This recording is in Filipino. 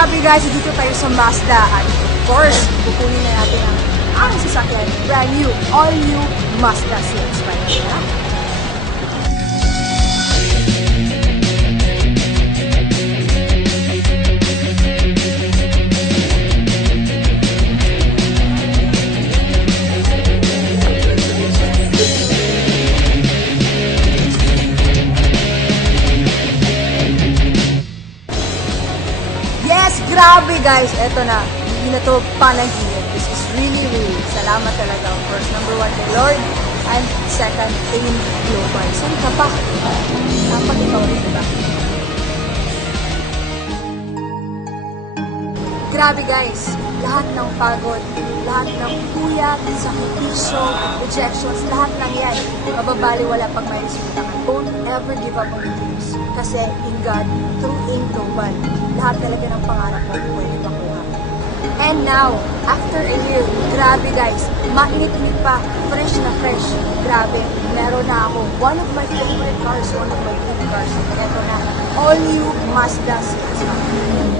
grabe guys, dito tayo sa Mazda at of course, kukunin na natin ang sasakyan. Brand new, all new Mazda CX-5 na. Yes, grabe guys. Eto na. Hindi na to panaginip. This is really, salamat talaga. Of course, number one kay Lord. And second, AIM Global. Saan ka pa? Dapat ikaw rin, diba? Grabe guys. Lahat ng pagod, lahat ng puyat, sakripisyo, rejections, lahat ng yan, mababaliwala pag may resulta ka. Don't ever give up on your dreams. Kasi in God, through AIM Global, lahat talaga ng pangarap mo pwede makuha. And now, after a year, grabe guys, mainit-init pa, fresh na fresh. Grabe, meron na ako one of my favorite cars, one of my dream cars. Ito na, all new Mazda CX-5.